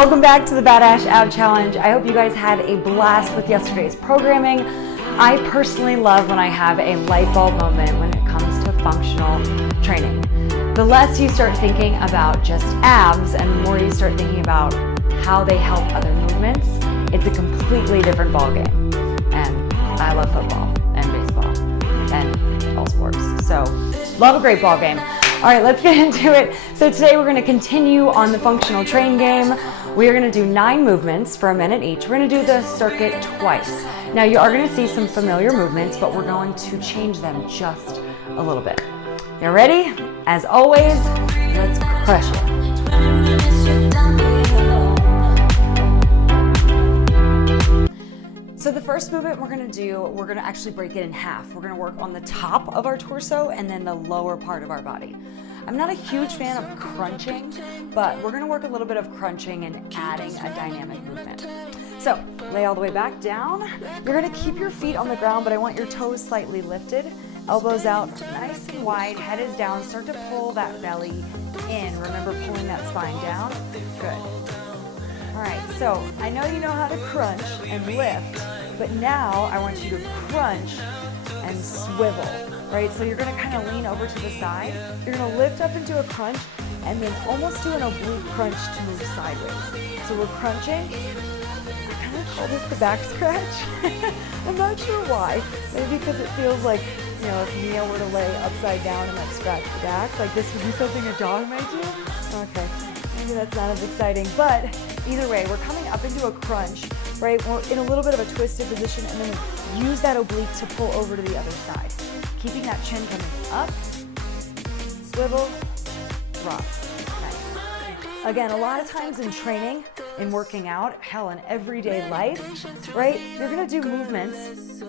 Welcome back to the Badass Ab Challenge. I hope you guys had a blast with yesterday's programming. I personally love when I have a light bulb moment when it comes to functional training. The less you start thinking about just abs and the more you start thinking about how they help other movements, it's a completely different ballgame. And I love football and baseball and all sports. So love a great ball game. All right, let's get into it. So today we're gonna continue on the functional train game. We are gonna do 9 movements for a minute each. We're gonna do the circuit twice. Now you are gonna see some familiar movements, but we're going to change them just a little bit. You ready? As always, let's crush it. So the first movement we're gonna actually break it in half. We're gonna work on the top of our torso and then the lower part of our body. I'm not a huge fan of crunching, but we're gonna work a little bit of crunching and adding a dynamic movement. So lay all the way back down. You're gonna keep your feet on the ground, but I want your toes slightly lifted. Elbows out, nice and wide, head is down. Start to pull that belly in. Remember pulling that spine down. Good. All right, so I know you know how to crunch and lift, but now I want you to crunch and swivel, right? So you're gonna kind of lean over to the side. You're gonna lift up into a crunch and then almost do an oblique crunch to move sideways. So we're crunching. I kind of call this the back scratch. I'm not sure why. Maybe because it feels like, you know, if Mia were to lay upside down and like scratch the back, like this would be something a dog might do. Okay, maybe that's not as exciting, but either way, we're coming up into a crunch, right? We're in a little bit of a twisted position and then use that oblique to pull over to the other side. Keeping that chin coming up, swivel, drop. Nice. Again, a lot of times in training, in working out, hell, in everyday life, right? You're gonna do movements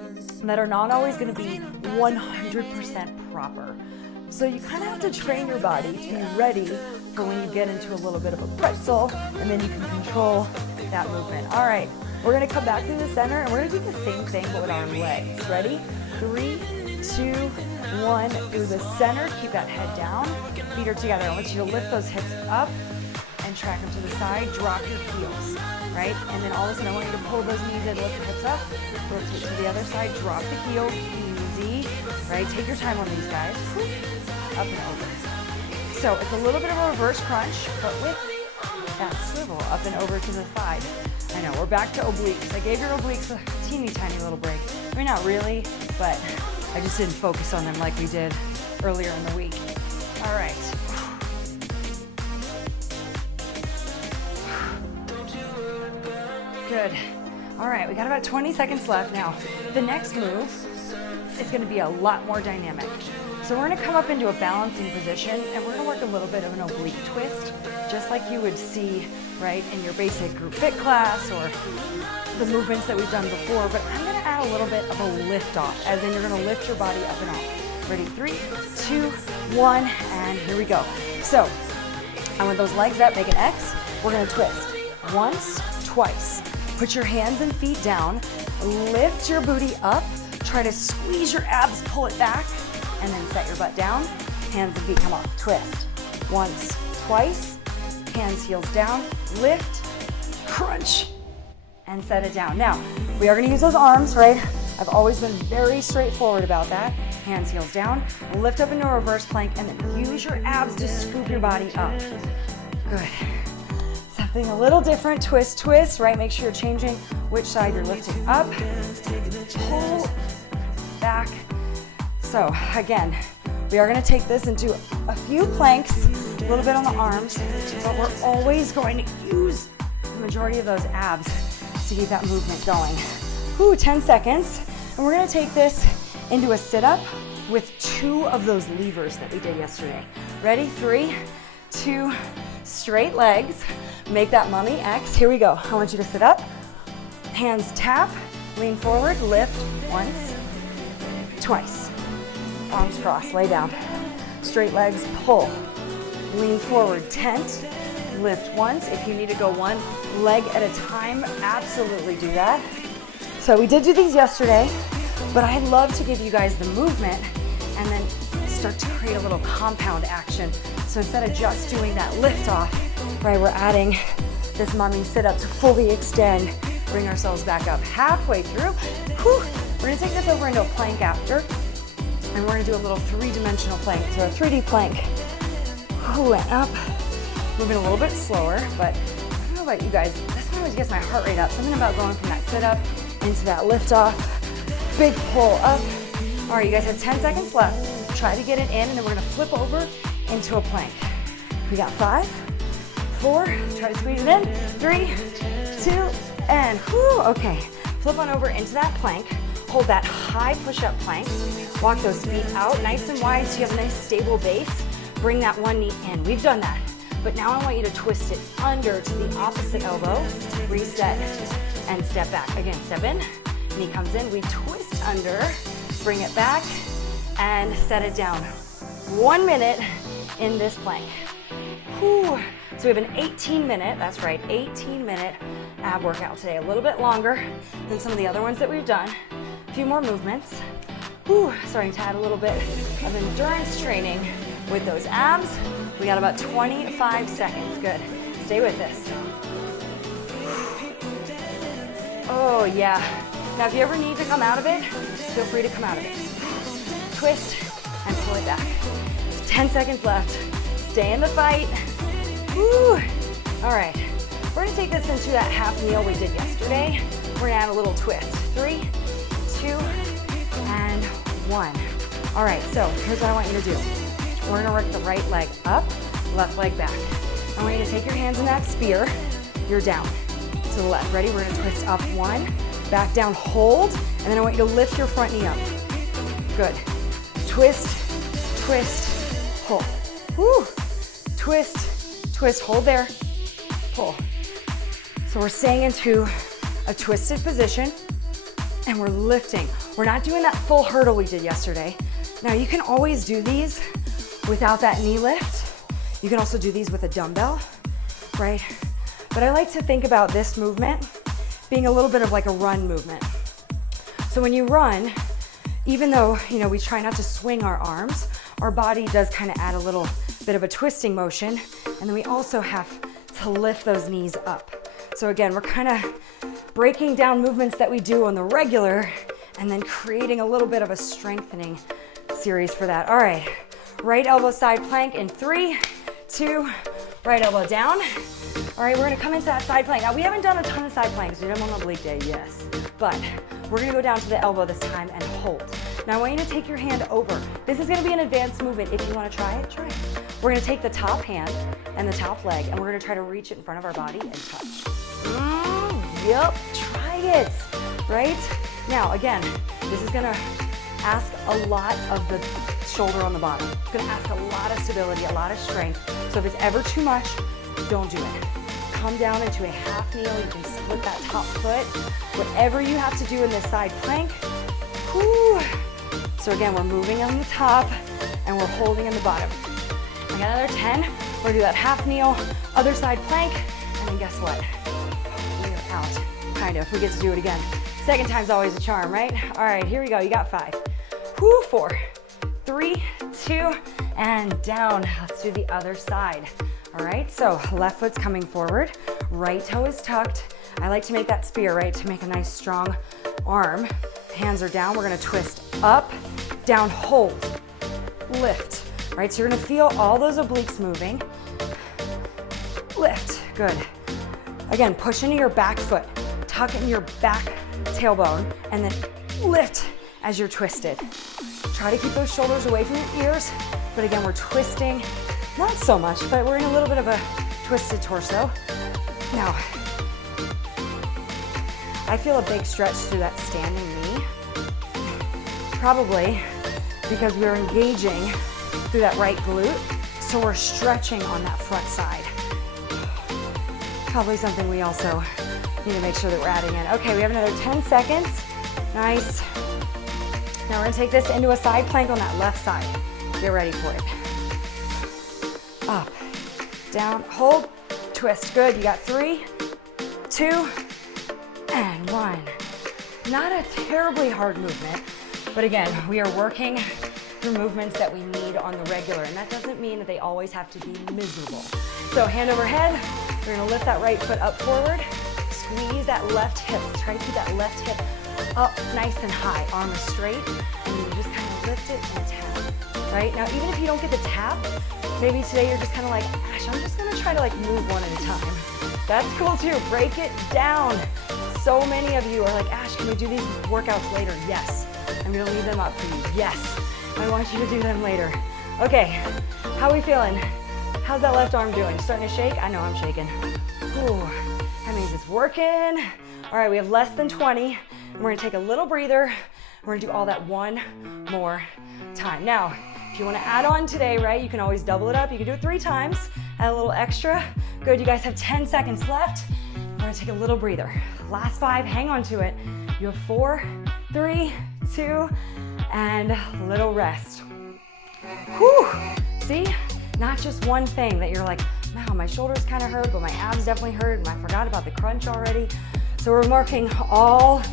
that are not always gonna be 100% proper. So you kind of have to train your body to be ready for when you get into a little bit of a pretzel, and then you can control that movement. All right, we're gonna come back to the center, and we're gonna do the same thing, but with our legs. Ready? 3, 2, 1. Through the center, keep that head down. Feet are together. I want you to lift those hips up and track them to the side. Drop your heels, right? And then all of a sudden, I want you to pull those knees in, lift the hips up, rotate to the other side, drop the heels, easy, right? Take your time on these guys. Up and over. So it's a little bit of a reverse crunch, but with that swivel up and over to the side. I know, we're back to obliques. I gave your obliques a teeny tiny little break. I mean, not really, but I just didn't focus on them like we did earlier in the week. All right. Good. All right, we got about 20 seconds left now. The next move is gonna be a lot more dynamic. So we're gonna come up into a balancing position and we're gonna work a little bit of an oblique twist, just like you would see, right, in your basic group fit class or the movements that we've done before, but I'm gonna add a little bit of a lift off, as in you're gonna lift your body up and off. Ready, 3, 2, 1, and here we go. So I want those legs up, make an X. We're gonna twist once, twice. Put your hands and feet down, lift your booty up, try to squeeze your abs, pull it back, and then set your butt down, hands and feet come off, twist. Once, twice, hands, heels down, lift, crunch, and set it down. Now, we are gonna use those arms, right? I've always been very straightforward about that. Hands, heels down, lift up into a reverse plank, and then use your abs to scoop your body up. Good. Something a little different, twist, twist, right? Make sure you're changing which side you're lifting up, pull, back. So again, we are gonna take this into a few planks, a little bit on the arms, but we're always going to use the majority of those abs to keep that movement going. Ooh, 10 seconds. And we're gonna take this into a sit-up with 2 of those levers that we did yesterday. Ready? 3, 2, straight legs. Make that mummy X. Here we go. I want you to sit up, hands tap, lean forward, lift once, twice. Arms crossed, lay down. Straight legs, pull. Lean forward, tent, lift once. If you need to go one leg at a time, absolutely do that. So we did do these yesterday, but I'd love to give you guys the movement and then start to create a little compound action. So instead of just doing that lift off, right, we're adding this mummy sit up to fully extend. Bring ourselves back up halfway through. Whew. We're gonna take this over into a plank after, and we're gonna do a little three-dimensional plank. So a 3D plank. Whew, and up. Moving a little bit slower, but I don't know about you guys. This one always gets my heart rate up. Something about going from that sit up into that lift off. Big pull up. All right, you guys have 10 seconds left. Try to get it in, and then we're gonna flip over into a plank. We got 5, 4, try to squeeze it in. 3, 2, and whoo, okay. Flip on over into that plank. Hold that high push-up plank. Walk those feet out nice and wide so you have a nice stable base. Bring that one knee in. We've done that. But now I want you to twist it under to the opposite elbow. Reset and step back. Again, step in, knee comes in. We twist under, bring it back, and set it down. 1 minute in this plank. Whew. So we have an 18-minute, that's right, 18-minute ab workout today. A little bit longer than some of the other ones that we've done. A few more movements. Whew. Starting to add a little bit of endurance training with those abs. We got about 25 seconds. Good. Stay with this. Oh, yeah. Now, if you ever need to come out of it, feel free to come out of it. Twist and pull it back. 10 seconds left. Stay in the fight. Woo. All right. We're gonna take this into that half kneel we did yesterday. We're gonna add a little twist. 3, 2, and 1. All right, so here's what I want you to do. We're gonna work the right leg up, left leg back. I want you to take your hands in that spear. You're down to the left. Ready? We're gonna twist up 1, back down, hold, and then I want you to lift your front knee up. Good. Twist, twist, pull. Woo. Twist, twist, hold there, pull. So we're staying into a twisted position and we're lifting. We're not doing that full hurdle we did yesterday. Now you can always do these without that knee lift. You can also do these with a dumbbell, right? But I like to think about this movement being a little bit of like a run movement. So when you run, even though, we try not to swing our arms, our body does kind of add a little bit of a twisting motion, and then we also have to lift those knees up. So again, we're kind of breaking down movements that we do on the regular and then creating a little bit of a strengthening series for that. All right, right elbow side plank in 3, 2, right elbow down. All right, we're gonna come into that side plank. Now we haven't done a ton of side planks. We did them on oblique day, yes. But we're gonna go down to the elbow this time and hold. Now I want you to take your hand over. This is gonna be an advanced movement. If you wanna try it, try it. We're gonna take the top hand and the top leg and we're gonna try to reach it in front of our body and touch. Yep, try it, right? Now again, this is gonna ask a lot of the shoulder on the bottom. It's gonna ask a lot of stability, a lot of strength. So if it's ever too much, don't do it. Come down into a half kneel. You can split that top foot. Whatever you have to do in this side plank. Whew. So again, we're moving on the top and we're holding in the bottom. We got another 10. We're gonna do that half kneel, other side plank, and then guess what? We are out, kind of. We get to do it again. Second time's always a charm, right? All right, here we go. You got 5. Whew, 4, 3, 2, and down. Let's do the other side. All right, so left foot's coming forward, right toe is tucked. I like to make that spear, right, to make a nice strong arm. Hands are down. We're gonna twist up, down, hold, lift, right? So you're gonna feel all those obliques moving. Lift, good. Again, push into your back foot, tuck in your back tailbone, and then lift as you're twisted. Try to keep those shoulders away from your ears, but again, we're twisting, not so much, but we're in a little bit of a twisted torso. Now, I feel a big stretch through that standing knee, probably because we're engaging through that right glute, so we're stretching on that front side. Probably something we also need to make sure that we're adding in. Okay, we have another 10 seconds. Nice. Now we're gonna take this into a side plank on that left side. Get ready for it. Up, down, hold, twist. Good, you got 3, 2, and 1. Not a terribly hard movement, but again, we are working through movements that we need on the regular, and that doesn't mean that they always have to be miserable. So hand over head, We're gonna lift that right foot up forward. Squeeze that left hip. Try to keep that left hip up nice and high. Arm is straight, and you just kind of lift it and tap. Right? Now, even if you don't get the tap, maybe today you're just kind of like, Ash, I'm just gonna try to like move one at a time. That's cool too. Break it down. So many of you are like, Ash, can we do these workouts later? Yes. I'm gonna leave them up for you. Yes. I want you to do them later. Okay, how are we feeling? How's that left arm doing? Starting to shake? I know I'm shaking. Ooh, that means it's working. All right, we have less than 20. And we're gonna take a little breather. We're gonna do all that one more time. Now, if you wanna add on today, right, you can always double it up. You can do it 3 times, add a little extra. Good, you guys have 10 seconds left. We're gonna take a little breather. Last 5, hang on to it. You have 4, 3, 2, and a little rest. Whew, see? Not just one thing that you're like, wow, my shoulders kind of hurt, but my abs definitely hurt, and I forgot about the crunch already. So we're marking all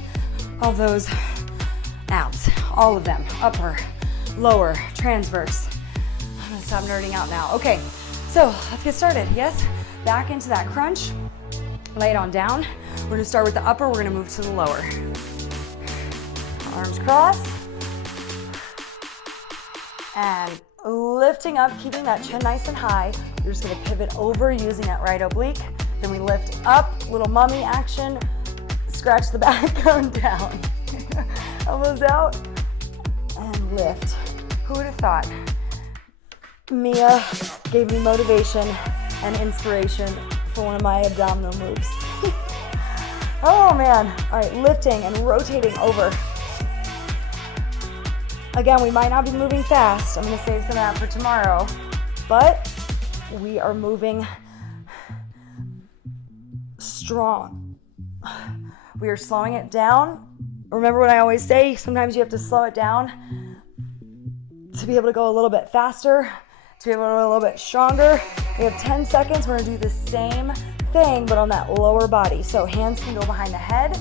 of those abs, all of them, upper, lower, transverse. I'm gonna stop nerding out now. Okay, so let's get started, yes? Back into that crunch, lay it on down. We're gonna start with the upper, we're gonna move to the lower. Arms crossed. And lifting up, keeping that chin nice and high. You're just gonna pivot over using that right oblique. Then we lift up, little mummy action. Scratch the back, going down. Elbows out, and lift. Who would have thought? Mia gave me motivation and inspiration for one of my abdominal moves. Oh man, all right, lifting and rotating over. Again, we might not be moving fast. I'm gonna save some of that for tomorrow, but we are moving strong. We are slowing it down. Remember what I always say, sometimes you have to slow it down to be able to go a little bit faster, to be able to go a little bit stronger. We have 10 seconds. We're gonna do the same thing, but on that lower body. So hands can go behind the head,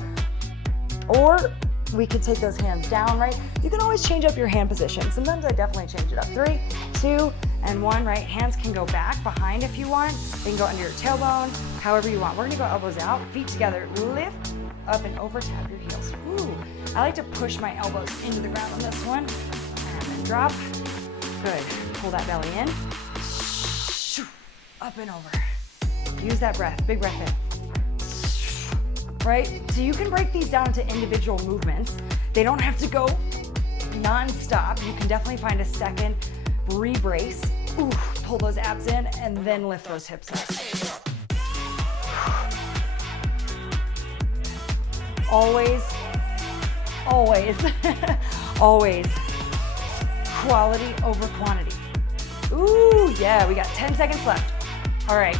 or we could take those hands down, right? You can always change up your hand position. Sometimes I definitely change it up. 3, 2, and 1, right? Hands can go back behind if you want. They can go under your tailbone, however you want. We're gonna go elbows out, feet together, lift up and over, tap your heels. Ooh, I like to push my elbows into the ground on this one. And then drop. Good, pull that belly in. Up and over. Use that breath, big breath in. Right? So you can break these down into individual movements. They don't have to go non-stop. You can definitely find a second, re-brace. Ooh, pull those abs in and then lift those hips up. Always, always, always quality over quantity. Ooh, yeah, we got 10 seconds left. All right,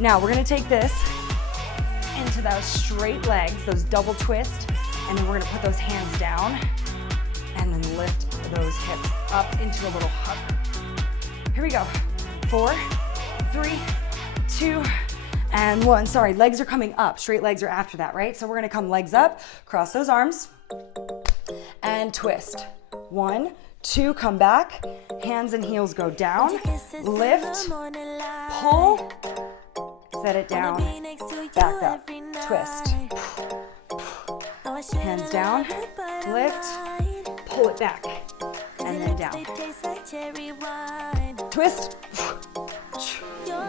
now we're gonna take this into those straight legs, those double twists, and then we're gonna put those hands down and then lift those hips up into a little hug. Here we go. 4, 3, 2, and 1. Sorry, legs are coming up. Straight legs are after that, right? So we're gonna come legs up, cross those arms, and twist. 1, 2, come back. Hands and heels go down. Lift, pull, set it down, back up, twist. Hands down, lift, pull it back, and then down. Twist,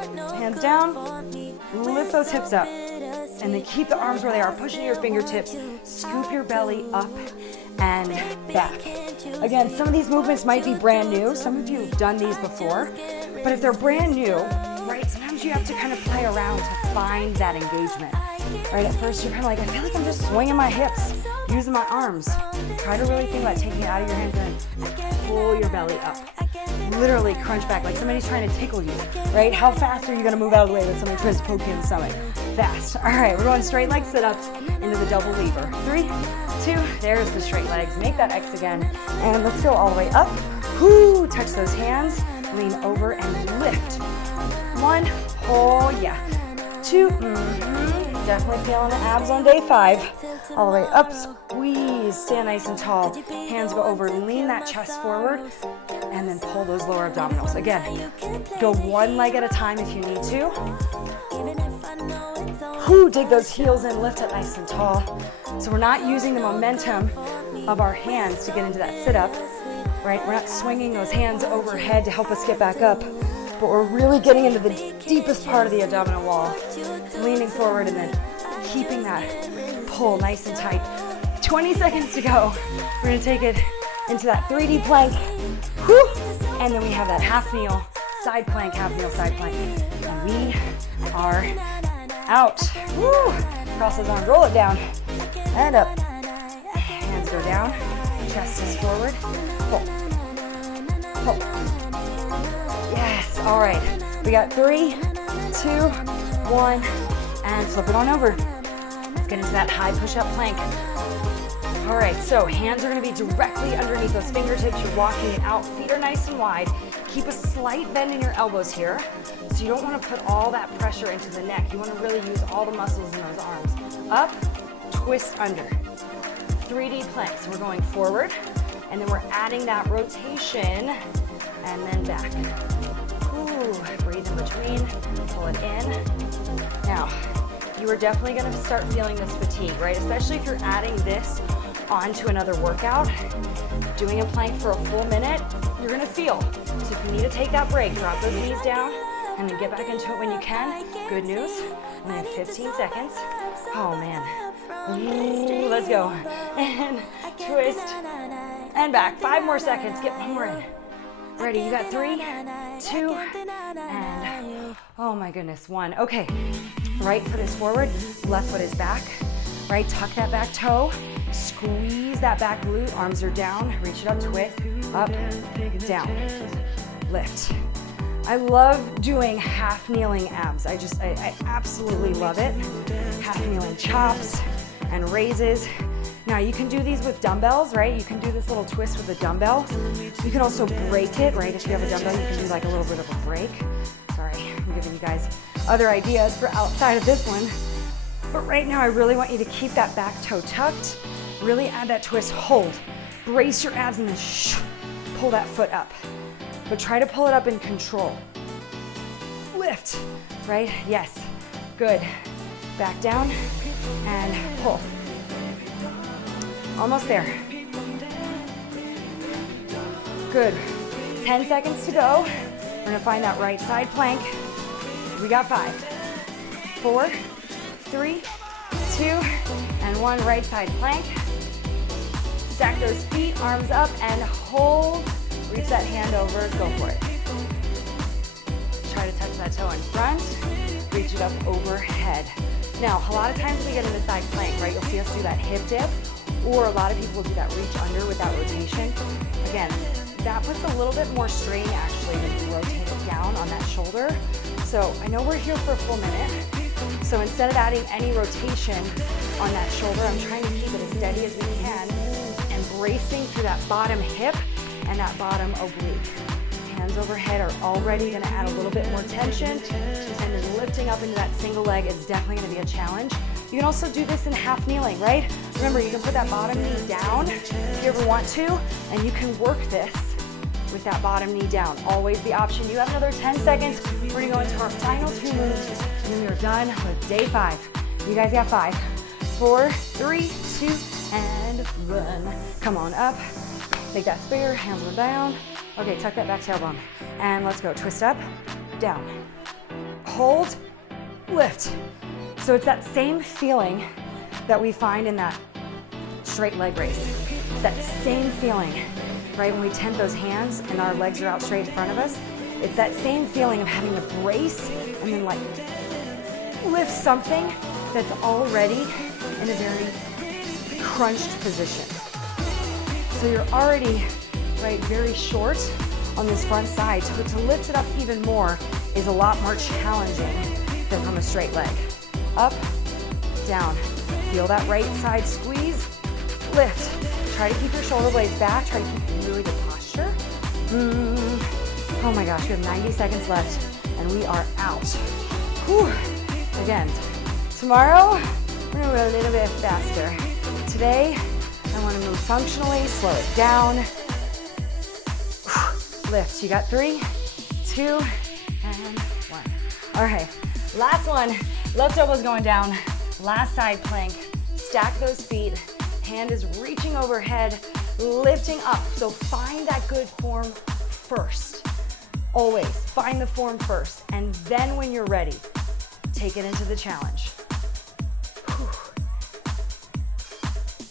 hands down, lift those hips up, and then keep the arms where they are, pushing your fingertips, scoop your belly up and back. Again, some of these movements might be brand new. Some of you have done these before, but if they're brand new, right, sometimes you have to kind of play around to find that engagement. Right, at first you're kind of like, I feel like I'm just swinging my hips, using my arms. Try to really think about taking it out of your hands and pull your belly up. Literally crunch back, like somebody's trying to tickle you, right? How fast are you gonna move out of the way when somebody tries to poke you in the stomach? Fast. All right, we're going straight leg sit-ups into the double lever. 3, 2, there's the straight legs. Make that X again. And let's go all the way up. Whoo, touch those hands, lean over and lift. 1, oh yeah. 2. Definitely feeling the abs on day 5. All the way up, squeeze, stand nice and tall. Hands go over, lean that chest forward, and then pull those lower abdominals. Again, go one leg at a time if you need to. Dig those heels in, lift up nice and tall. So we're not using the momentum of our hands to get into that sit-up, right? We're not swinging those hands overhead to help us get back up, but we're really getting into the deepest part of the abdominal wall. Leaning forward and then keeping that pull nice and tight. 20 seconds to go. We're gonna take it into that 3D plank. Whew. And then we have that half kneel, side plank, half kneel, side plank. And we are out. Woo. Cross those arms, roll it down and up. Hands go down, chest is forward. Pull. Pull. Yes, all right. We got 3, 2, 1, and flip it on over. Let's get into that high push-up plank. All right, so hands are gonna be directly underneath those fingertips. You're walking it out, feet are nice and wide. Keep a slight bend in your elbows here. So you don't wanna put all that pressure into the neck. You wanna really use all the muscles in those arms. Up, twist under. 3D plank, so we're going forward, and then we're adding that rotation, and then back. Ooh, breathe in between, pull it in. Now, you are definitely gonna start feeling this fatigue, right? Especially if you're adding this onto another workout. Doing a plank for a full minute, you're gonna feel. So if you need to take that break, drop those knees down and then get back into it when you can. Good news, we have 15 seconds. Oh man, ooh, let's go. And twist, and back. 5 more seconds, get 1 more in. Ready, you got 3, 2, and oh my goodness, 1. Okay, right foot is forward, left foot is back. Right, tuck that back toe, squeeze that back glute, arms are down, reach it up, twist, up, down, lift. I love doing half kneeling abs. I absolutely love it. Half kneeling chops and raises. Now you can do these with dumbbells, right? You can do this little twist with a dumbbell. You can also break it, right? If you have a dumbbell, you can do like a little bit of a break. Sorry, I'm giving you guys other ideas for outside of this one. But right now I really want you to keep that back toe tucked. Really add that twist, hold. Brace your abs and then pull that foot up. But try to pull it up in control. Lift, right? Yes, good. Back down and pull. Almost there. Good. 10 seconds to go. We're gonna find that right side plank. We got 5, 4, 3, 2, and 1. Right side plank. Stack those feet, arms up, and hold. Reach that hand over, go for it. Try to touch that toe in front. Reach it up overhead. Now, a lot of times we get in the side plank, right? You'll see us do that hip dip, or a lot of people do that reach under with that rotation. Again, that puts a little bit more strain actually when you rotate it down on that shoulder. So I know we're here for a full minute. So instead of adding any rotation on that shoulder, I'm trying to keep it as steady as we can and bracing through that bottom hip and that bottom oblique. Hands overhead are already gonna add a little bit more tension, and then lifting up into that single leg is definitely gonna be a challenge. You can also do this in half kneeling, right? Remember, you can put that bottom knee down if you ever want to, and you can work this with that bottom knee down. Always the option. You have another 10 seconds. We're gonna go into our final 2 moves, and then we are done with day 5. You guys got 5, 4, 3, 2, and run. Come on up. Take that spear, hands are down. Okay, tuck that back tailbone. And let's go. Twist up, down. Hold, lift. So it's that same feeling that we find in that straight leg race. It's that same feeling, right? When we tent those hands and our legs are out straight in front of us. It's that same feeling of having to brace and then like lift something that's already in a very crunched position. So you're already, right, very short on this front side. So to lift it up even more is a lot more challenging than from a straight leg. Up, down. Feel that right side squeeze, lift. Try to keep your shoulder blades back. Try to keep really good posture. Oh my gosh, we have 90 seconds left and we are out. Whew. Again, tomorrow, we're gonna go a little bit faster. Today, I wanna move functionally, slow it down. Lift, you got 3, 2, and 1. All right, last one. Left elbow's going down. Last side plank. Stack those feet. Hand is reaching overhead, lifting up. So find that good form first. Always find the form first. And then when you're ready, take it into the challenge. Whew.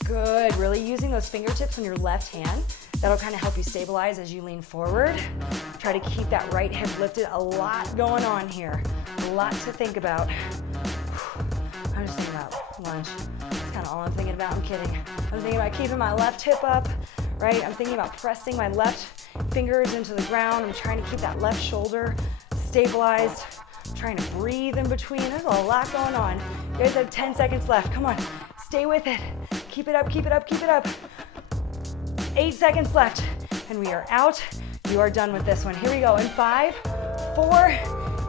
Good, really using those fingertips on your left hand. That'll kind of help you stabilize as you lean forward. Try to keep that right hip lifted. A lot going on here. A lot to think about. I'm just thinking about lunge. That's kind of all I'm thinking about. I'm kidding. I'm thinking about keeping my left hip up, right? I'm thinking about pressing my left fingers into the ground. I'm trying to keep that left shoulder stabilized. I'm trying to breathe in between. There's a lot going on. You guys have 10 seconds left. Come on, stay with it. Keep it up, keep it up, keep it up. 8 seconds left, and we are out. You are done with this one. Here we go in 5, 4,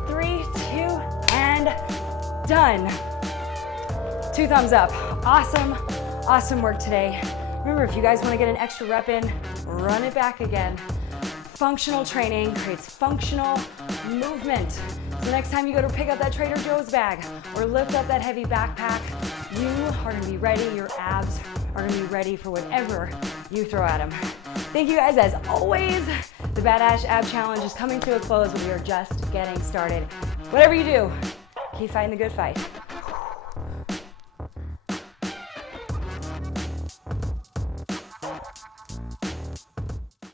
3, 2, and done. 2 thumbs up. Awesome, awesome work today. Remember, if you guys want to get an extra rep in, run it back again. Functional training creates functional movement. So next time you go to pick up that Trader Joe's bag or lift up that heavy backpack, you are gonna be ready, your abs are gonna be ready for whatever you throw at them. Thank you guys as always. The Badass Ab Challenge is coming to a close, but we are just getting started. Whatever you do, keep fighting the good fight.